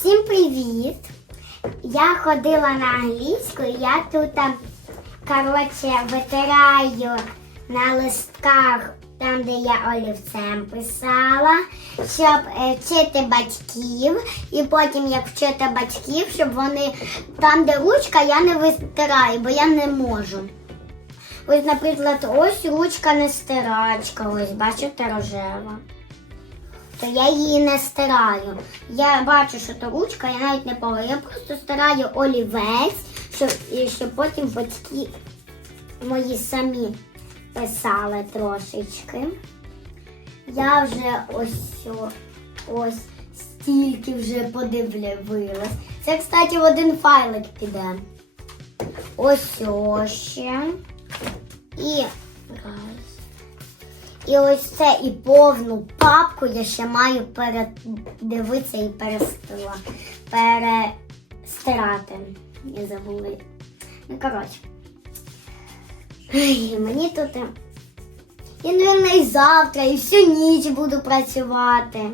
Всім привіт! Я ходила на англійську, я тут коротше витираю на листках, там, де я олівцем писала, щоб е, вчити батьків. І потім, як вчити батьків, щоб вони там, де ручка, я не витираю, бо я не можу. Ось, наприклад, ось ручка не стирачка, ось бачите, рожева то я її не стираю. Я бачу, що то ручка, я навіть не пала. Я просто стираю олівець, щоб, і щоб потім батьки мої самі писали трошечки. Я вже ось ось стільки вже подивилась. Це, кстати, в один файлик піде. Ось ось ще. І раз. І ось це і повну папку я ще маю передивитися і перестила, перестирати. Я забула. Ну, коротше. Мені тут. е, Я, мабуть, і завтра, і всю ніч буду працювати.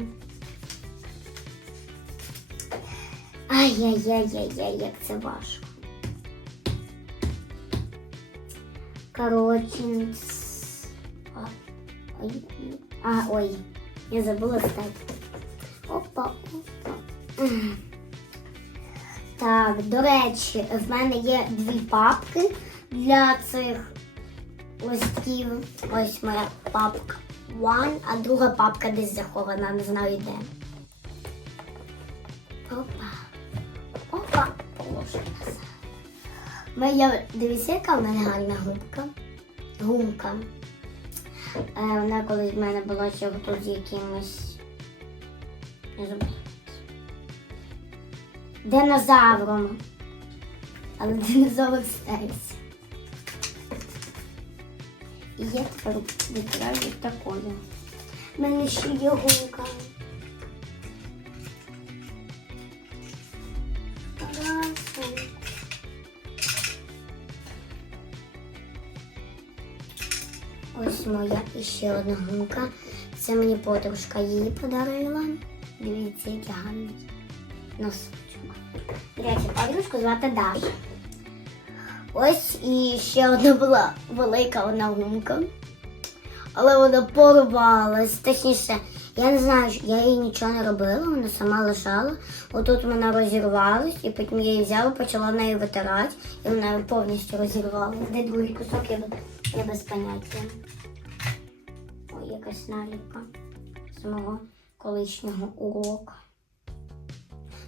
Ай-яй-яй-яй-яй, як це важко. Коротше. А, Ой, я забула стати. Опа, опа. Так, до речі, в мене є дві папки для цих листків. Ось моя папка One, а друга папка десь захована, не знаю де. Опа. Опа. Положу. Моя, дивіться, яка в мене гарна губка. Гумка. Е, Вона колись в мене була ще тут з якимось. Динозавром. Але динозавр стається. І я тепер витираю такою. У мене ще є гумка. Ось моя іще одна гумка. Це мені подружка її подарила. Дивіться, який гарний носочок. До подружку звати Даша. Ось і ще одна була велика одна гумка. Але вона порвалась. Точніше, я не знаю, я їй нічого не робила, вона сама лежала. Отут вона розірвалась, і потім я її взяла, почала нею витирати, і вона повністю розірвалась. Де другий кусок, я без поняття. Якась наліпка з мого колишнього уроку.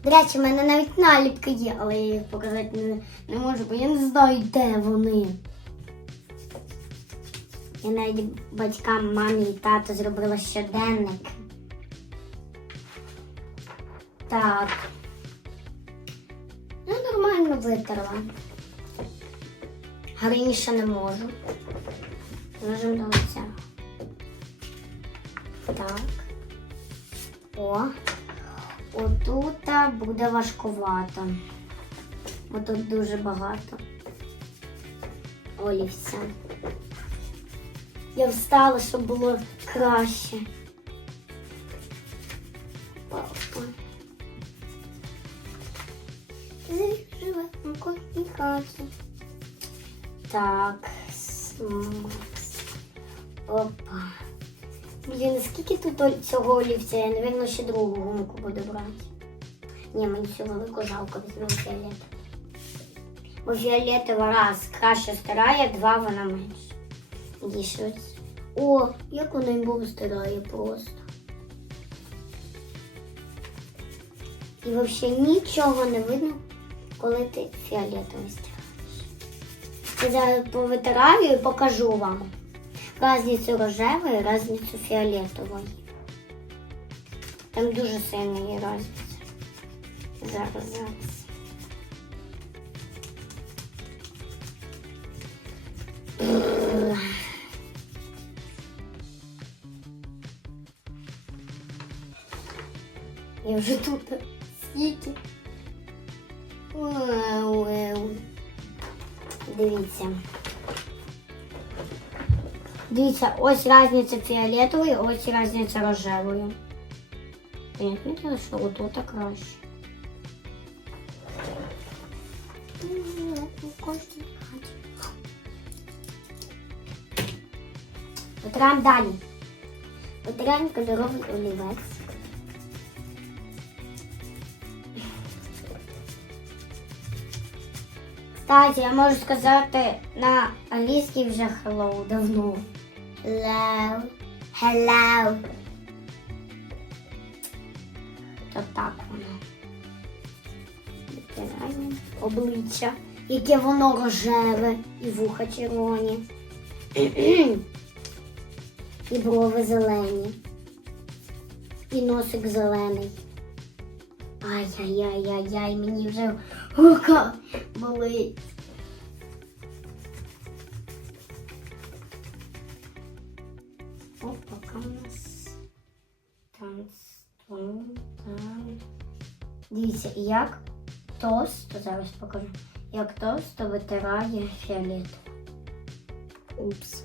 До речі, в мене навіть наліпки є, але я їх показати не, не можу, бо я не знаю, де вони. Я навіть батькам, мамі і тату зробила щоденник. Так. Ну, нормально витерла. Гарніше не можу. Лиця. Так. О. Отут буде важкувато. Бо тут дуже багато. Олівця. Я встала, щоб було краще. Папа. Живе кожній хаті. Так. Скільки тут цього олівця? Я, напевно, ще другу гумку буду брати. Ні, мені цю велику жалко візьму фіолетову. Бо фіолетова раз краще стирає, два вона менше. Щось. О, як вона йому стирає просто. І взагалі нічого не видно, коли ти фіолетовий стираєш. Я зараз повитираю і покажу вам. Разницю рожевої, разницю фіолетової. Там дуже сильна є різниця. Зараз, зараз. Я вже тут скільки. Дивіться. Дивіться, ось різниця фіолетової, ось різниця рожевої. Я відмітила, що отут краще. Він живе у кожній хаті. Витираємо далі. Витираємо кольоровий олівець. Кстати, я можу сказати на англійській вже hello давно. Hello. Hello. То так воно. Витираємо обличчя, яке воно рожеве і вуха червоні. І брови зелені. І носик зелений. Ай-яй-яй-яй-яй, мені вже рука болить. Як тост, то зараз покажу, як тост витирає фіолет. Упс.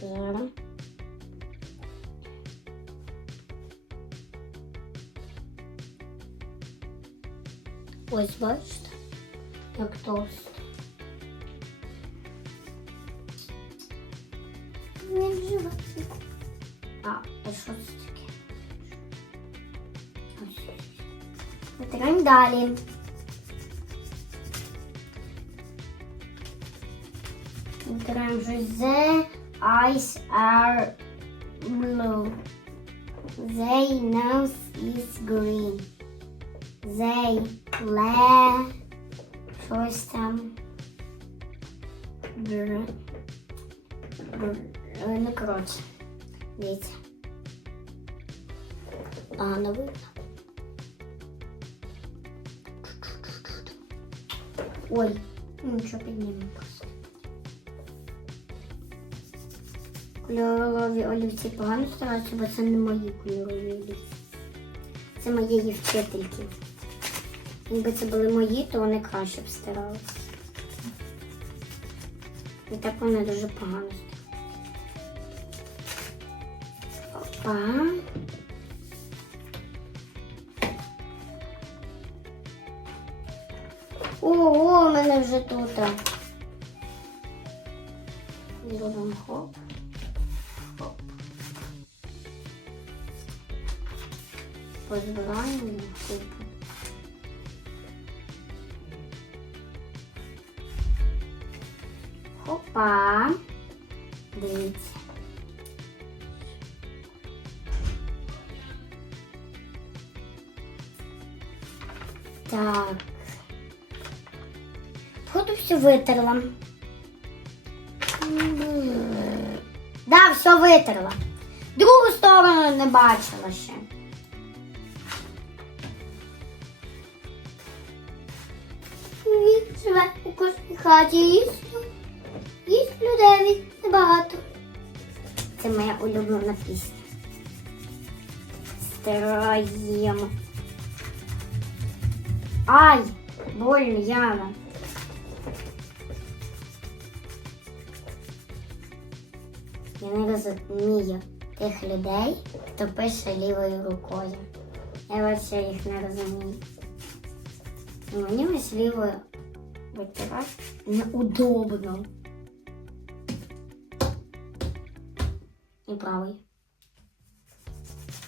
Зараз. Ось бачите, як тост. Далі. Витираємо вже The eyes are blue. They nose is green. They ле щось там. Бр. Бр. Ой, Ну, коротше. Дивіться. А, не видно. Ой, ну нічого піднімемо просто. Кольорові олівці погано стараються, бо це не мої кольорові олівці. Це моєї вчительки. Якби це були мої, то вони краще б стиралися. І так вони дуже погано. Опа. Ого, у мене вже тут. Робимо хоп. Хоп. Позбираємо купу. Витерла. Да, все витерла. Другу сторону не бачила ще. Він живе у кожній хаті. Їсть, їсть людей небагато. Це моя улюблена пісня. Стираємо. Ай, больно, Яна. Я не розумію тих людей, хто пише лівою рукою. Я взагалі їх не розумію. Мені ось лівою витирати неудобно. І правий.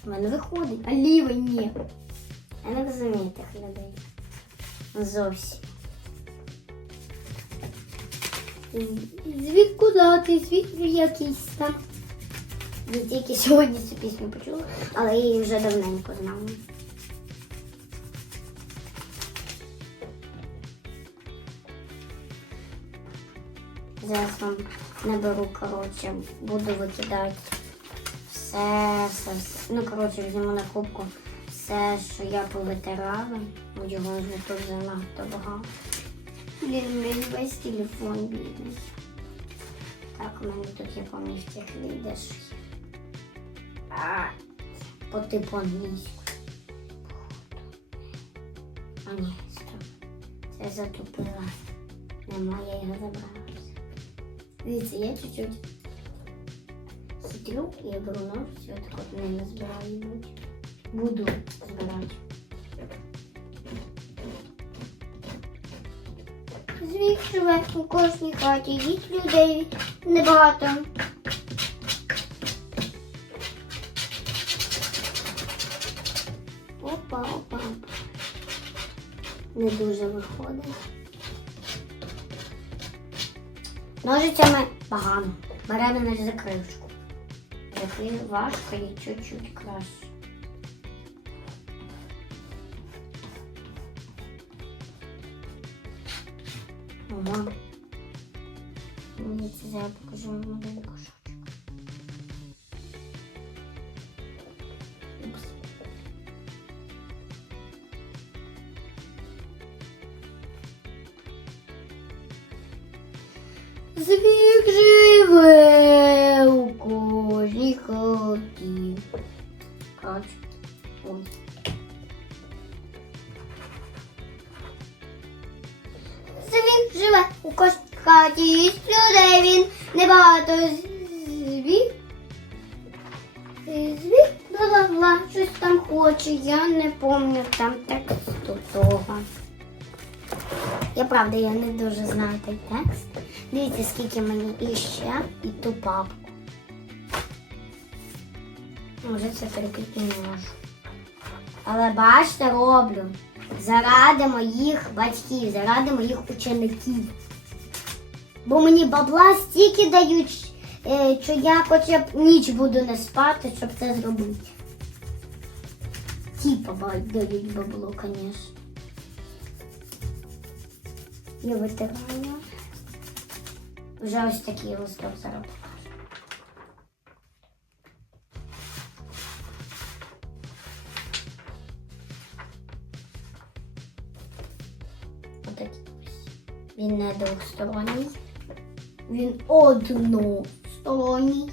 У мене виходить, а лівий ні. Я не розумію тих людей. Зовсім. Звідку дати, звідки якийсь там. Я тільки сьогодні цю пісню почула, але я її вже давненько знала. Зараз вам наберу, коротше, буду викидати все, все, все. Ну, коротше, візьму на кубку все, що я повитирала. Бо Його вже тут занадто багато. Блін, мені весь телефон бідний. Так, у мене тут я пам'ятаю тих відео. що є. А, По типу англійську. А ні, стоп. Я затупила. Немає, я його забрала. Дивіться, я чуть-чуть хитрю і беру ножиці, отак от не збираю. Буду збирати. Живе у кожній хаті, їх людей небагато. Опа, опа. Не дуже виходить. Ножицями погано. Беремо на закривочку. Такий важко і чуть-чуть краще. Ага. Мені це зараз покажу вам один кошачок. Упс. Звік живе у кожній хаті. Коротше, Живе у хаті, людей він небагато звік. Звік, бла-бла-бла, щось там хоче, я не пам'ятаю там тексту того. Я правда, я не дуже знаю той текст. Дивіться, скільки мені іще і ту папку. Може це терпіти не можу. Але бачите, роблю. Заради моїх батьків, заради моїх учеників. Бо мені бабла стільки дають, е, що я хоча б ніч буду не спати, щоб це зробити. Ба- дають бабло, звісно. І витираю. Вже ось такий листок зараз Він не двохсторонній. Він односторонній.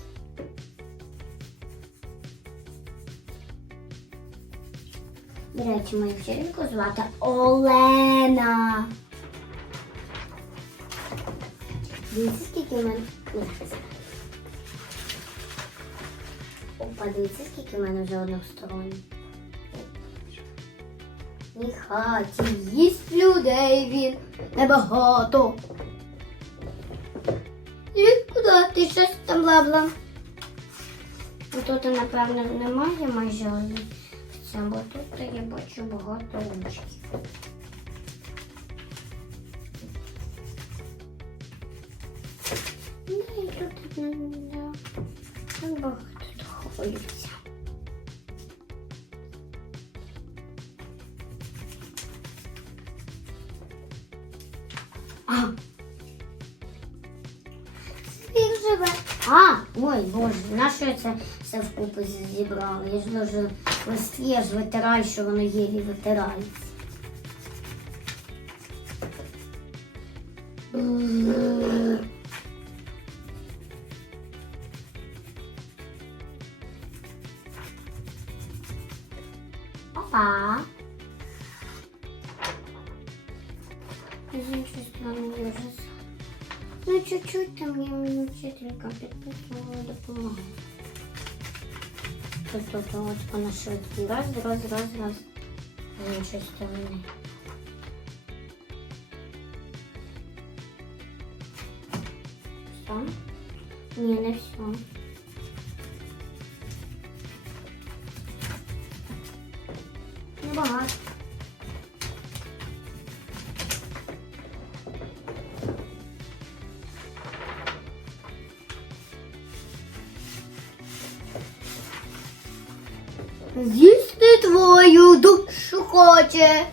До речі, мою вчительку звати Олена. Дивіться, скільки в мене. Ні. Опа, дивіться, скільки в мене вже односторонній. Ні хаті їсть людей він небагато. І куди ти щось там бла-бла? Ну, Тут, напевно, немає майже олії бо тут я бачу багато ручків. Ну тут багато знаходиться. Ой, боже, на що я це все вкупи зібрала? Я ж дуже листки, я ж витираю, що воно єлі витирається. Чуть-чуть там я мені вчителька підписувала допомогу. Тут тут от вона швидкі. Раз, раз, раз, раз. З іншої сторони. Все? Ні, не все. Хоче.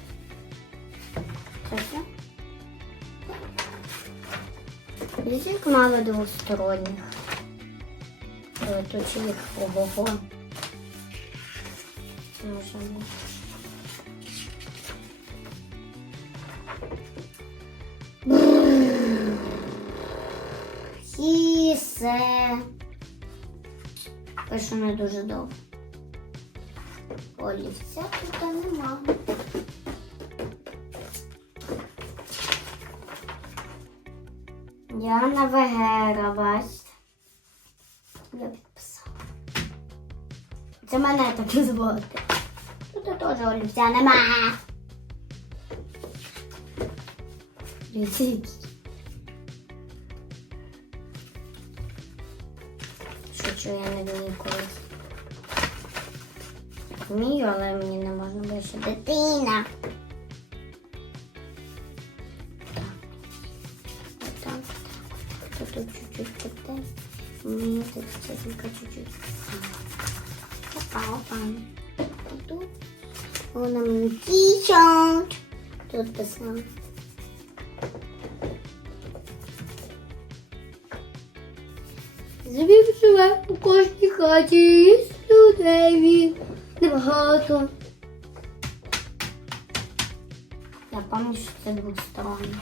Дивіться, як мало двосторонніх. Тут їх ого-го. Хісе. Пишу не дуже довго олівця тут нема. Я Діана Вегера, бачите? Я підписала. Це мене так звати. Тут теж олівця нема. Лісіть. Що я не великою. Вмію, але мені не можна бо ще дитина. Так. Так. Тут чуть-чуть таке. Мені ще тільки чуть-чуть. Опа, опа. Тут. Вона мені тічать. Тут писала. Звів живе у кожній хаті із людей небагато. Я пам'ятаю, що це двостороннє.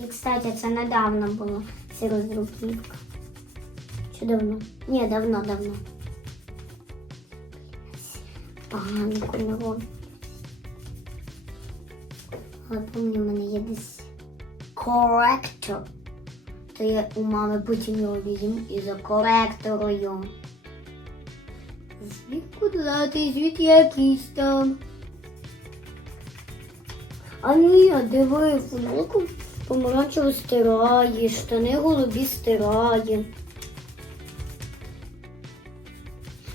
І, кстати, це недавно було ці роздруківка. Чи давно? Ні, давно, давно. Поганий кольоровий. Але пам'ятаю, у мене є десь коректор. То я у мами потім його візьму і за коректорою. Звід кудлатий, звід там. А ні, диви, футболку помаранчеву стирає, штани голубі стирає.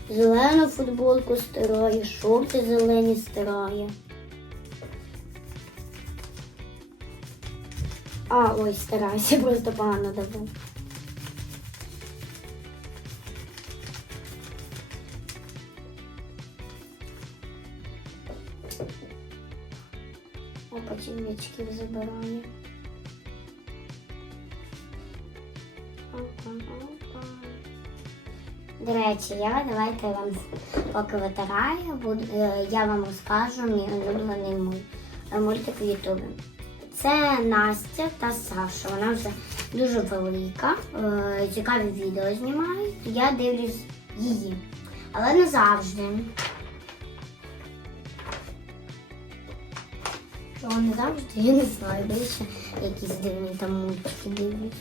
Зелену футболку стирає, шорти зелені стирає. А, ой, старайся, просто погано давай. Потім забирає. До речі, я давайте вам поки витираю, буду, е, я вам розкажу мій улюблений муль, е, мультик в Ютубі. Це Настя та Саша. Вона вже дуже велика. е, Цікаві відео знімають. Я дивлюсь її. Але не завжди. Чого не завжди, я не знаю. Бо я ще якісь дивні там мультики дивлюсь.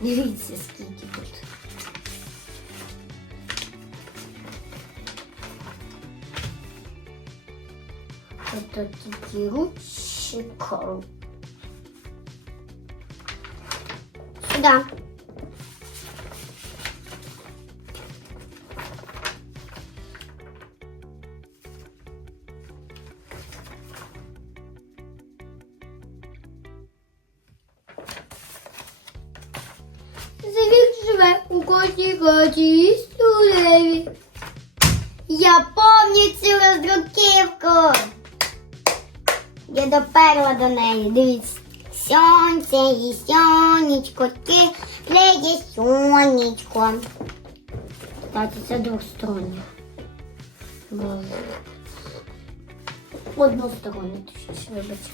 Дивіться, скільки тут. Це тільки ручкою. Сюда. Звід із людей. Я пам'ятаю цю роздруківку. Я доперла до неї, дивіться. Сонце і сонечко, тепле сонечко. Кстати, це двостороннє. Бо- Одностороннє, точніше, вибачте.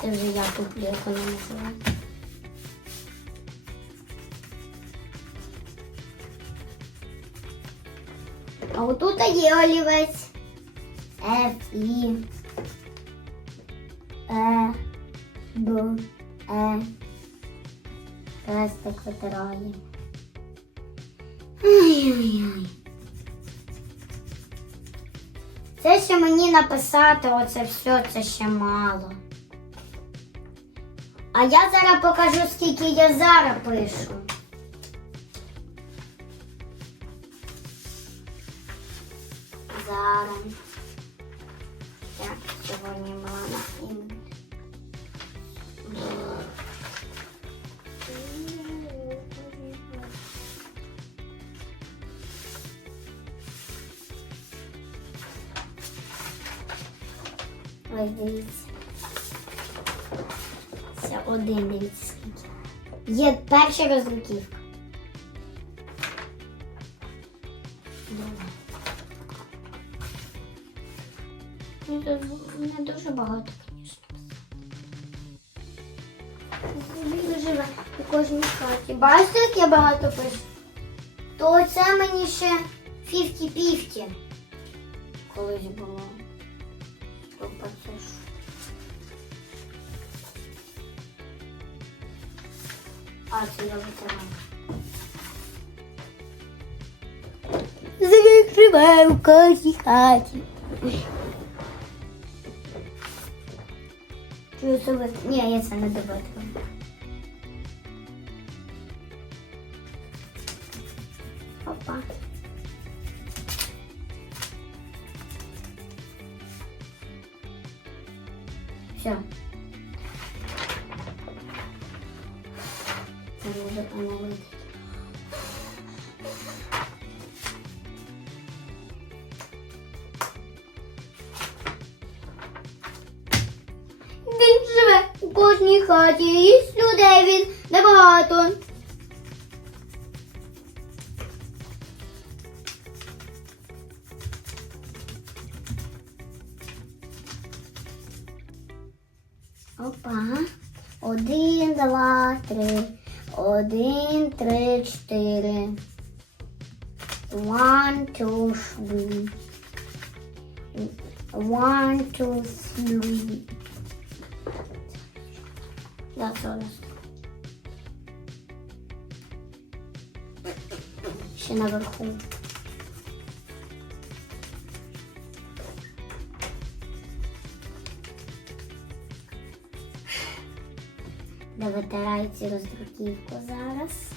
Це вже я туплю, як вона називається. А отут є олівець. F, І. Е. Б. Е. Хрестик витирає. Ой-ой-ой. Це ще мені написати, оце все, це ще мало. А я зараз покажу, скільки я зараз пишу. Зараз. Так, сьогодні була на інгрид. Ось дивіться. Це один, дивіться скільки. Є перша роздруківка. Бачите, як я багато пишу? То це мені ще 50-50 колись було. Тобто це. А, це я. Звід живе у кожній хаті. Чую себе. Ні, я це не добавила. Опа. Все. Це може поновити. Він живе у кожній хаті, із людей він небагато. One, two, three. That's all. Ще наверху. Цю роздруківку зараз.